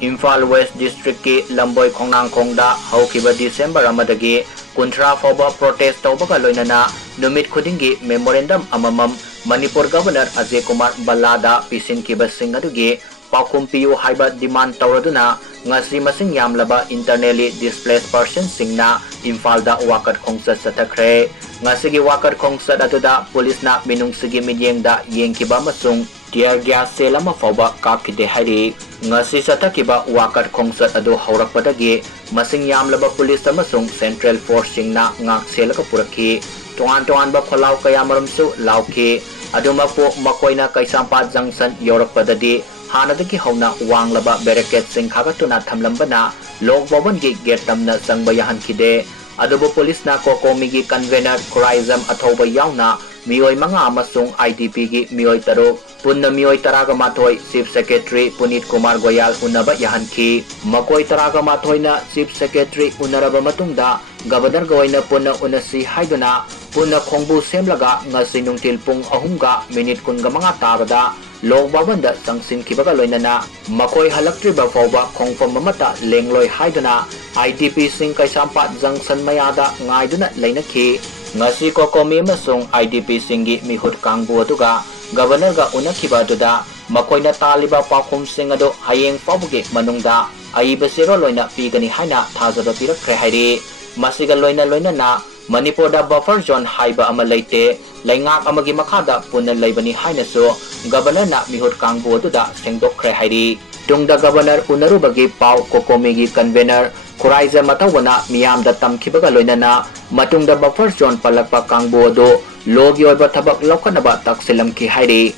Imphal West District ki Lamboy Khongnang Khongda haukiba December amadagi kunthra fauba protest tawbaga loinana numit khudingi memorandum amamam Manipur Governor Ajay Kumar Ballada pisinkiba sing adugi pakhum piyu haiba demand tawraduna ngasi masing yamlaba internally displaced persons singna Imphal da wakat khongsat satakre ngasigi wakat khongsat atuda police na minungsigi midyeng da yengkiba masung tear gas selama fauba kapkide hari ngasi satakiba wakat khongsat adu haurakpadagi masing yamlaba police amasung central force singna ngak selaka puraki tongan ba kholau kaya maramsu lauki adumapo makoina kaisampat junction yorakpadadi hanadagi hauna wanglaba barricade sing khagatuna thamlambana lok bhavan gi gate tamna sangba yahan khide adubo police na kokomigi convener tourism athoba yauna mioi manga amasung IDP gi mioi taro punna mioi taraga mathoi chief secretary Punit Kumar Goyal unaba yahan khi makoi taraga mathoi na chief secretary unaraba matungda governor goina punna unasi haiduna punna khongbu semlaga ngasi nungtil pung 3:09 manga tabada lok babanda sangsin kibaga loinana makoi halaktriba fauba khongfam mamata lengloi haiduna IDP sing kaisampat junction mayada ngaiduna leinakhi ngasi kokomi masung IDP singgi mihut kangbu aduga governor ga unakhiba duda makoina taliba pakhum sing ado hayeng pabuge manungda aiba sero loina pigani haina thajaba pirakre hairi masiga loina na Manipur da buffer zone haiba ama leite laingak amagi makhada punna leibani haina so governor na mihut kangbu aduda sengdokre hairi tungda governor unarubagi pau kokomigi convener Kuraiza matawana miyam da tamkibaga loinana matungda buffer zone palakpa kangbu ado logi oiba thabak laukanaba taksilam ki hairi